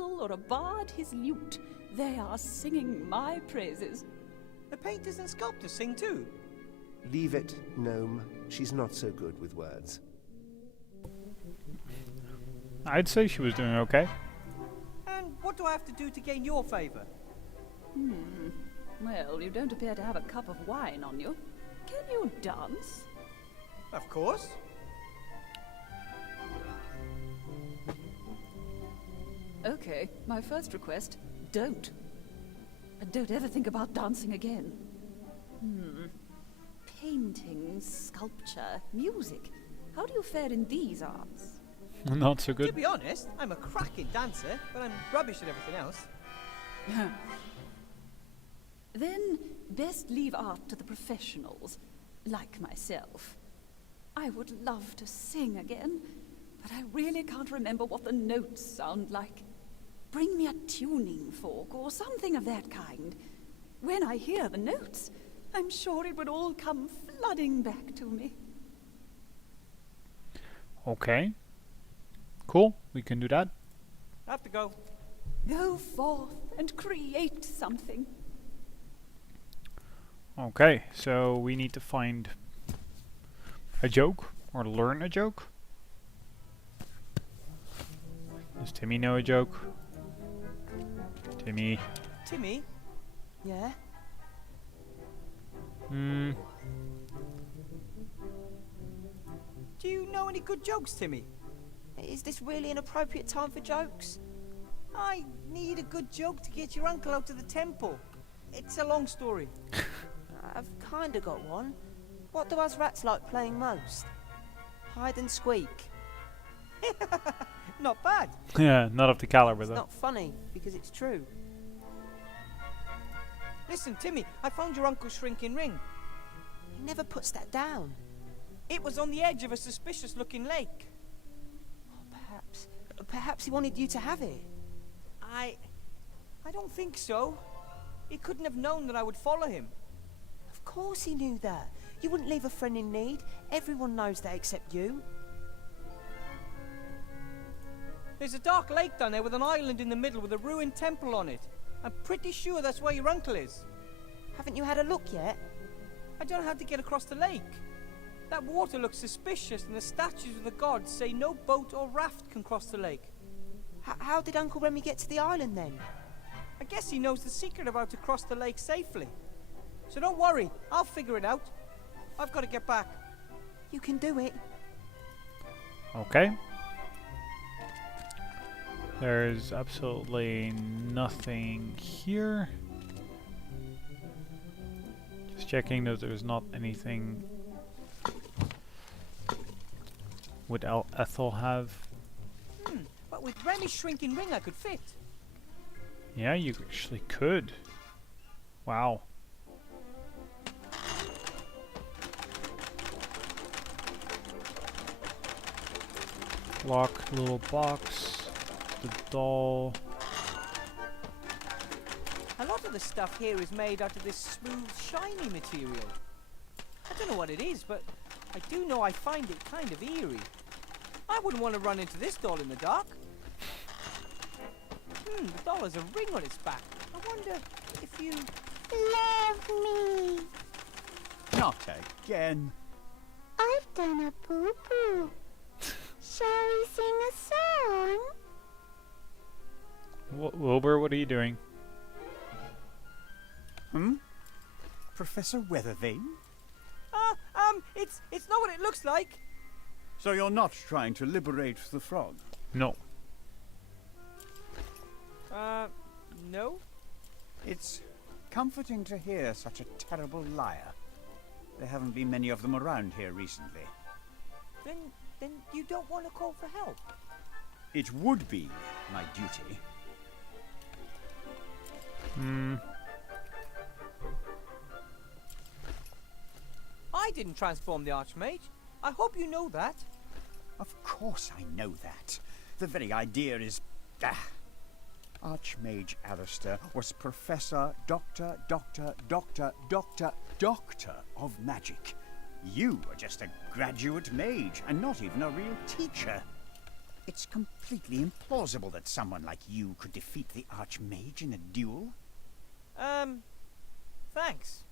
fiddle or a bard his lute, they are singing my praises. The painters and sculptors sing too. Leave it, gnome. She's not so good with words. I'd say she was doing okay. And what do I have to do to gain your favor? Well, you don't appear to have a cup of wine on you. Can you dance? Of course. Okay, my first request, don't. And don't ever think about dancing again. Painting, sculpture, music. How do you fare in these arts? Not so To good. be honest, I'm a cracking dancer, but I'm rubbish at everything else. Then, best leave art to the professionals, like myself. I would love to sing again, but I really can't remember what the notes sound like. Bring me a tuning fork or something of that kind. When I hear the notes, I'm sure it would all come flooding back to me. Okay. Cool, we can do that. I have to go. Go forth and create something. Okay, so we need to find a joke, or learn a joke. Does Timmy know a joke? Timmy. Timmy? Yeah? Do you know any good jokes, Timmy? Is this really an appropriate time for jokes? I need a good joke to get your uncle out of the temple. It's a long story. I've kinda got one. What do us rats like playing most? Hide and squeak. Not bad. Yeah, not of the caliber It's though. not funny, because it's true. Listen, Timmy, I found your uncle's shrinking ring. He never puts that down. It was on the edge of a suspicious-looking lake. Perhaps he wanted you to have it. I don't think so. He couldn't have known that I would follow him. Of course he knew that. You wouldn't leave a friend in need. Everyone knows that except you. There's a dark lake down there with an island in the middle with a ruined temple on it. I'm pretty sure that's where your uncle is. Haven't you had a look yet? I don't know how to get across the lake. That water looks suspicious, and the statues of the gods say no boat or raft can cross the lake. How did Uncle Remy get to the island then? I guess he knows the secret of how to cross the lake safely. So don't worry, I'll figure it out. I've got to get back. You can do it. Okay. There's absolutely nothing here. Just checking that there's not anything. Would Ethel have? But with Remy's shrinking ring, I could fit. Yeah, you actually could. Wow. Lock, little box, the doll. A lot of the stuff here is made out of this smooth, shiny material. I don't know what it is, but I do know I find it kind of eerie. I wouldn't want to run into this doll in the dark. The doll has a ring on its back. I wonder if you... Love me. Not again. I've done a poo-poo. Shall we sing a song? Wilbur, what are you doing? Professor Weathervane? It's not what it looks like. So you're not trying to liberate the frog? No. No? It's comforting to hear such a terrible liar. There haven't been many of them around here recently. Then you don't want to call for help. It would be my duty. I didn't transform the Archmage. I hope you know that. Of course I know that. The very idea is... Archmage Alistair was Professor, Doctor of Magic. You are just a graduate mage, and not even a real teacher. It's completely implausible that someone like you could defeat the Archmage in a duel. Thanks.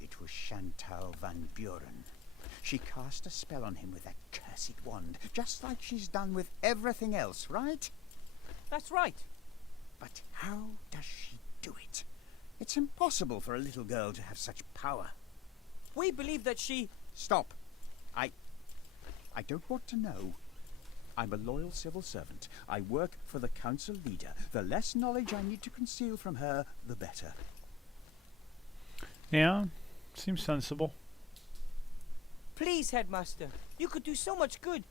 It was Chantal Van Buren. She cast a spell on him with that cursed wand, just like she's done with everything else, right? That's right. But how does she do it? It's impossible for a little girl to have such power. We believe that she... Stop. I don't want to know. I'm a loyal civil servant. I work for the council leader. The less knowledge I need to conceal from her, the better. Yeah, seems sensible. Please, Headmaster. You could do so much good.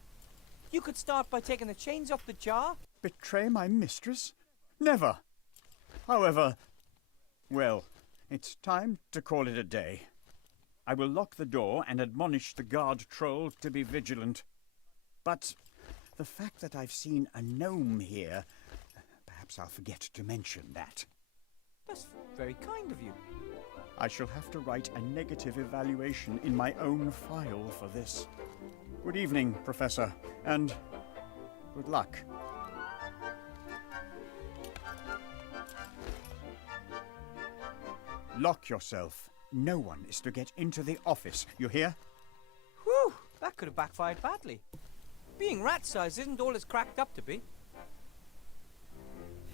You could start by taking the chains off the jar. Betray my mistress? Never. However, well, it's time to call it a day. I will lock the door and admonish the guard troll to be vigilant. But the fact that I've seen a gnome here, perhaps I'll forget to mention that. That's very kind of you. I shall have to write a negative evaluation in my own file for this. Good evening, Professor, and good luck. Lock yourself. No one is to get into the office, you hear? Whew, that could have backfired badly. Being rat-sized isn't all it's cracked up to be.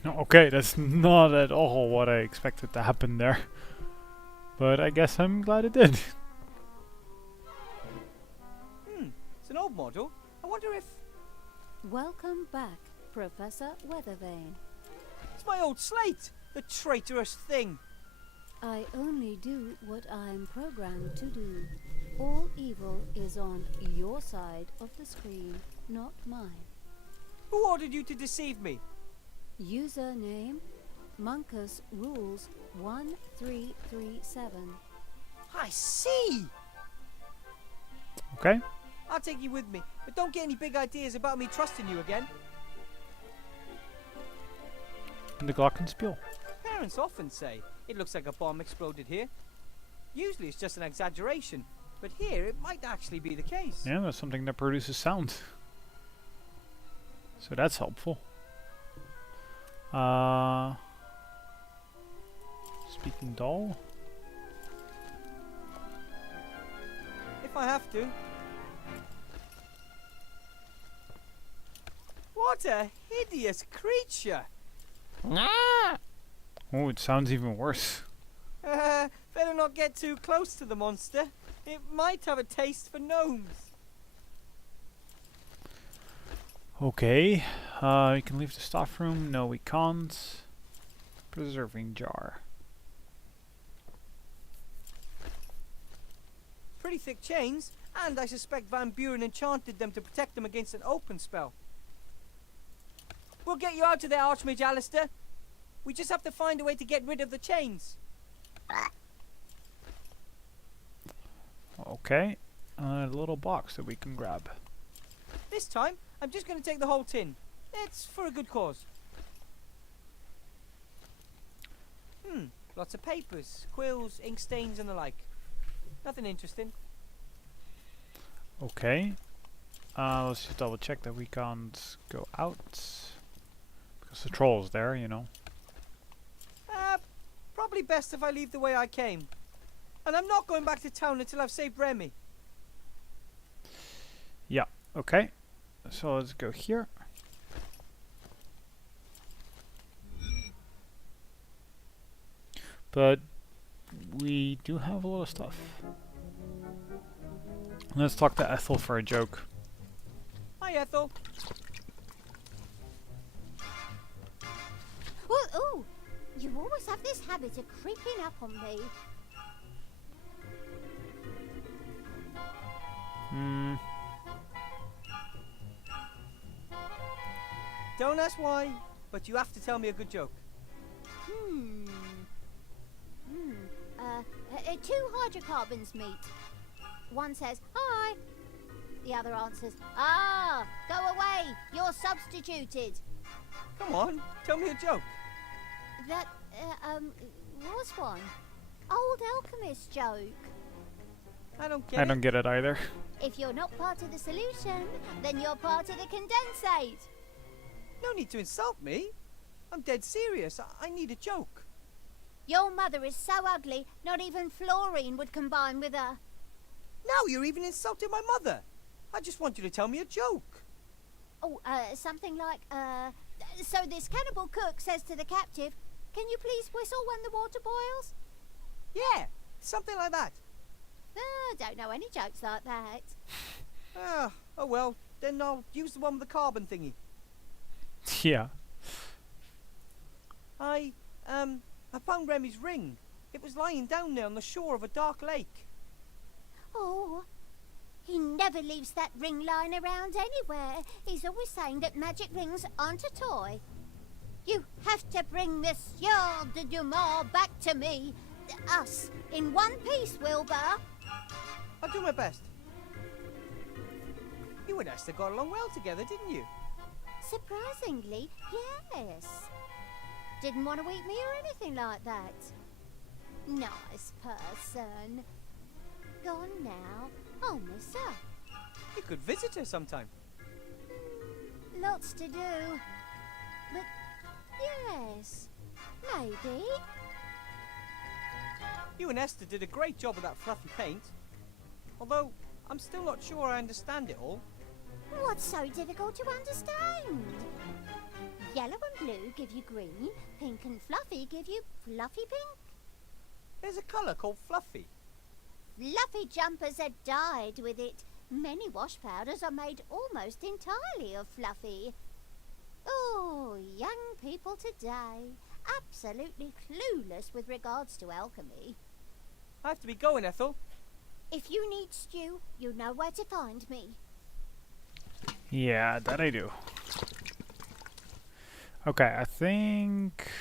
Okay, that's not at all what I expected to happen there. But I guess I'm glad it did. It's an old model. I wonder if... Welcome back, Professor Weathervane. It's my old slate! The traitorous thing! I only do what I'm programmed to do. All evil is on your side of the screen, not mine. Who ordered you to deceive me? Username Monkus Rules 1337. I see! Okay. I'll take you with me, but don't get any big ideas about me trusting you again. And the Glockenspiel. Parents often say, it looks like a bomb exploded here. Usually it's just an exaggeration, but here it might actually be the case. Yeah, that's something that produces sound. So that's helpful. Speaking doll. If I have to. What a hideous creature! Oh, it sounds even worse. Better not get too close to the monster. It might have a taste for gnomes. Okay. We can leave the staff room. No, we can't. Preserving jar. Pretty thick chains, and I suspect Van Buren enchanted them to protect them against an open spell. We'll get you out of there, Archmage Alistair. We just have to find a way to get rid of the chains. Okay. A little box that we can grab. This time, I'm just going to take the whole tin. It's for a good cause. Lots of papers, quills, ink stains and the like. Nothing interesting. Okay. Let's just double check that we can't go out. Because the troll's there, you know. Probably best if I leave the way I came. And I'm not going back to town until I've saved Remy. Yeah, okay. So let's go here. But we do have a lot of stuff. Let's talk to Ethel for a joke. Hi, Ethel. Ooh, you always have this habit of creeping up on me. Don't ask why, but you have to tell me a good joke. Two hydrocarbons meet. One says, hi. The other answers, ah, go away, you're substituted. Come on, tell me a joke. That, was one. Old alchemist joke. I don't get I it. don't get it either. If you're not part of the solution, then you're part of the condensate. No need to insult me. I'm dead serious. I need a joke. Your mother is so ugly, not even fluorine would combine with her. Now you're even insulting my mother. I just want you to tell me a joke. Oh, something like, so this cannibal cook says to the captive, "Can you please whistle when the water boils?" Yeah, something like that. Don't know any jokes like that. Oh well, then I'll use the one with the carbon thingy. Yeah. I found Remy's ring. It was lying down there on the shore of a dark lake. Oh, he never leaves that ring lying around anywhere. He's always saying that magic rings aren't a toy. You have to bring Monsieur de Dumont back to me. Us, in one piece, Wilbur. I'll do my best. You and Esther got along well together, didn't you? Surprisingly, yes. Didn't want to eat me or anything like that. Nice person. Gone now. I'll miss her. You could visit her sometime. Lots to do. But yes, maybe. You and Esther did a great job of that fluffy paint. Although, I'm still not sure I understand it all. What's so difficult to understand? Yellow and blue give you green, pink and fluffy give you fluffy pink. There's a colour called fluffy. Fluffy jumpers are dyed with it. Many wash powders are made almost entirely of fluffy. Oh, young people today, absolutely clueless with regards to alchemy. I have to be going, Ethel. If you need stew, you know where to find me. Yeah, that I do. Okay, I think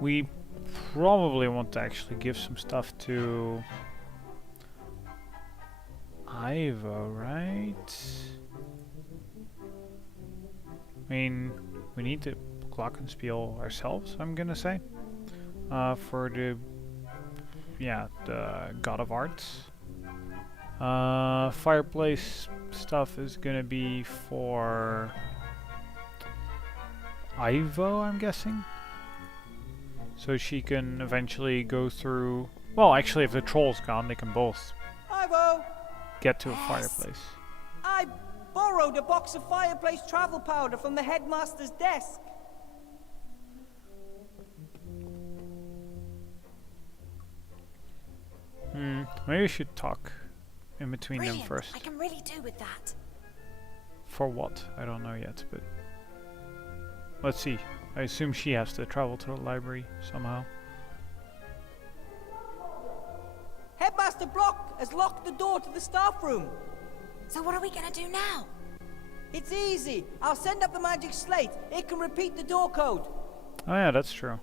we probably want to actually give some stuff to Ivo, right? I mean, we need to glockenspiel ourselves, I'm gonna say. For the God of Arts. Fireplace stuff is gonna be for Ivo, I'm guessing. So she can eventually go through... Well, actually, if the troll's gone, they can both Ivo! get to a fireplace. I borrowed a box of fireplace travel powder from the headmaster's desk. Maybe we should talk in between them first. I can really do with that. For what? I don't know yet, but... Let's see. I assume she has to travel to the library somehow. Headmaster Block has locked the door to the staff room. So what are we gonna do now? It's easy. I'll send up the magic slate. It can repeat the door code. Oh yeah, that's true.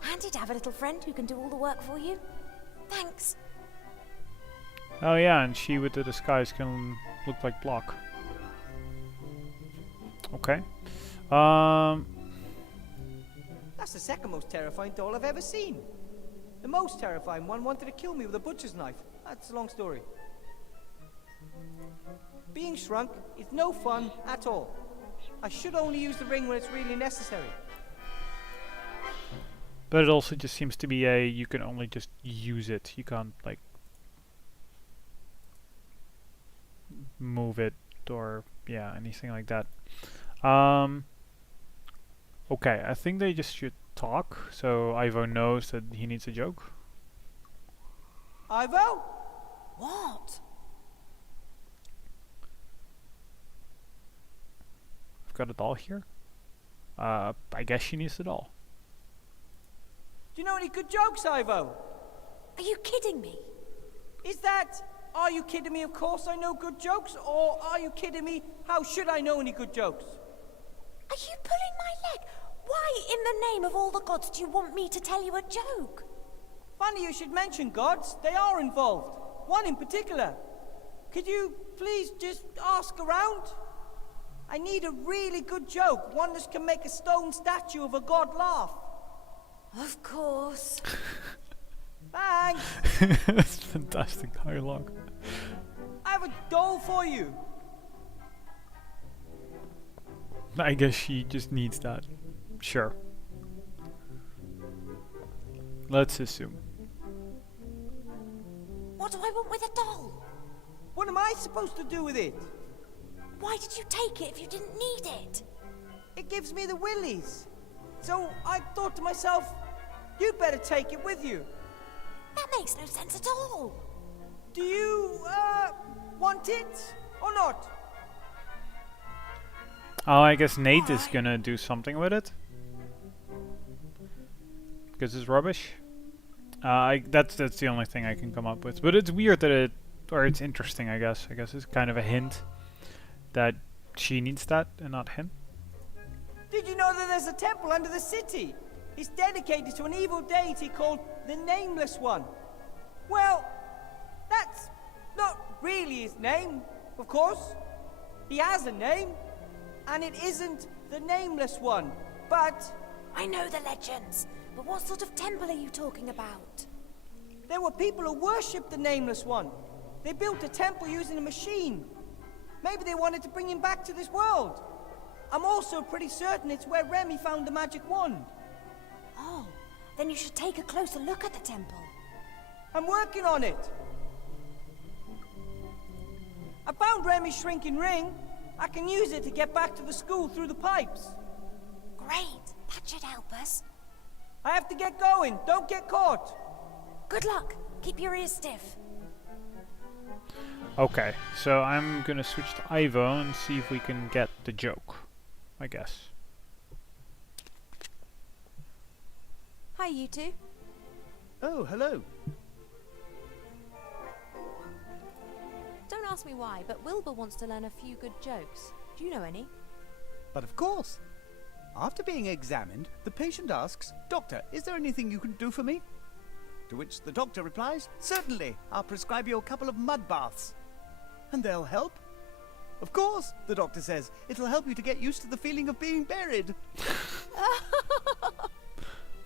Handy to have a little friend who can do all the work for you. Thanks. Oh yeah, and she with the disguise can look like Block. Okay. That's the second most terrifying doll I've ever seen. The most terrifying one wanted to kill me with a butcher's knife. That's a long story. Being shrunk is no fun at all. I should only use the ring when it's really necessary. But it also just seems to be a, you can only just use it. You can't, like, move it or, yeah, anything like that. Okay, I think they just should talk, so Ivo knows that he needs a joke. Ivo? What? I've got a doll here. I guess she needs the doll. Do you know any good jokes, Ivo? Are you kidding me? Is that, are you kidding me, of course I know good jokes, or are you kidding me, how should I know any good jokes? Are you pulling my leg? Why in the name of all the gods do you want me to tell you a joke? Funny you should mention gods, they are involved. One in particular. Could you please just ask around? I need a really good joke, one that can make a stone statue of a god laugh. Of course. Thanks. That's fantastic dialogue. I have a doll for you. I guess she just needs that. Sure. Let's assume. What do I want with a doll? What am I supposed to do with it? Why did you take it if you didn't need it? It gives me the willies. So I thought to myself, you'd better take it with you. That makes no sense at all. Do you, want it or not? Oh, I guess Nate is gonna do something with it. Because it's rubbish. That's the only thing I can come up with. But it's weird that it, or it's interesting, I guess. I guess it's kind of a hint that she needs that and not him. Did you know that there's a temple under the city? It's dedicated to an evil deity called the Nameless One. Well, that's not really his name, of course. He has a name, and it isn't the Nameless One, but... I know the legends, but what sort of temple are you talking about? there were people who worshipped the Nameless One. They built a temple using a machine. Maybe they wanted to bring him back to this world. I'm also pretty certain it's where Remy found the magic wand. Oh, then you should take a closer look at the temple. I'm working on it. I found Remy's shrinking ring. I can use it to get back to the school through the pipes. Great, that should help us. I have to get going. Don't get caught. Good luck. Keep your ears stiff. Okay, so I'm gonna switch to Ivo and see if we can get the joke, I guess. Hi, you two. Oh, hello. Don't ask me why, but Wilbur wants to learn a few good jokes. Do you know any? But of course. After being examined, the patient asks, "Doctor, is there anything you can do for me?" To which the doctor replies, "Certainly, I'll prescribe you a couple of mud baths." And they'll help? Of course, the doctor says, it'll help you to get used to the feeling of being buried.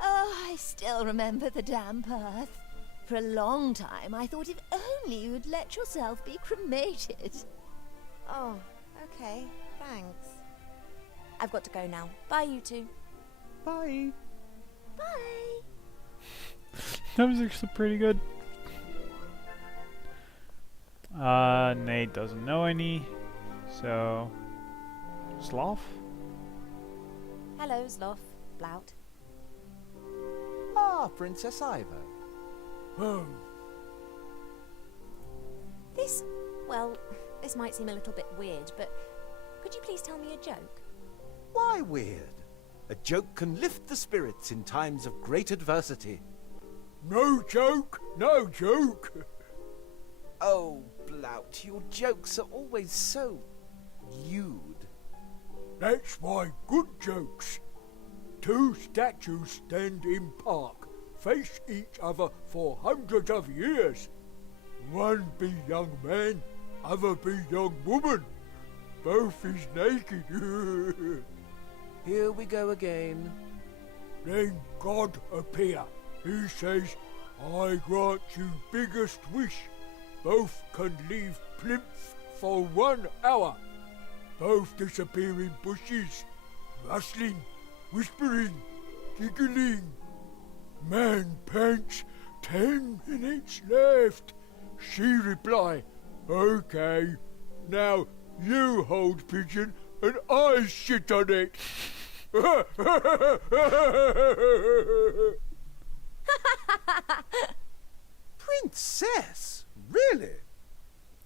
Oh, I still remember the damp earth. For a long time, I thought if only you'd let yourself be cremated. Oh, okay. Thanks. I've got to go now. Bye, you two. Bye. Bye. That was actually pretty good. Nate doesn't know any, so... Sloth? Hello, Sloth. Blout. Ah, Princess Ivo. This might seem a little bit weird, but could you please tell me a joke? Why weird? A joke can lift the spirits in times of great adversity. No joke, no joke. Oh, Blout, your jokes are always so lewd. That's why good jokes. Two statues stand in park, face each other for hundreds of years. One be young man, other be young woman. Both is naked. Here we go again. Then God appear. He says, "I grant you biggest wish. Both can leave Plinth for 1 hour. Both disappear in bushes, rustling, whispering, giggling. Man pants, 10 minutes left." She reply, "Okay, now you hold pigeon and I sit on it." Princess? Really?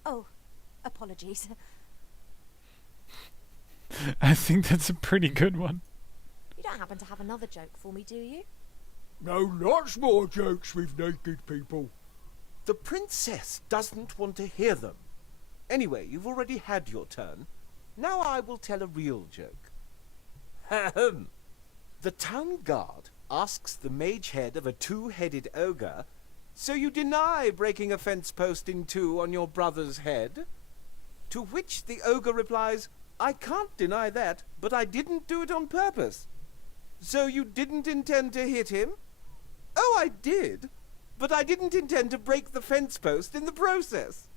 Oh, apologies. I think that's a pretty good one. You don't happen to have another joke for me, do you? No, lots more jokes with naked people. The princess doesn't want to hear them. Anyway, you've already had your turn. Now I will tell a real joke. Ahem. The town guard asks the mage head of a two-headed ogre, "So you deny breaking a fence post in two on your brother's head?" To which the ogre replies, I can't deny that, but I didn't do it on purpose. So you didn't intend to hit him? Oh, I did. But I didn't intend to break the fence post in the process.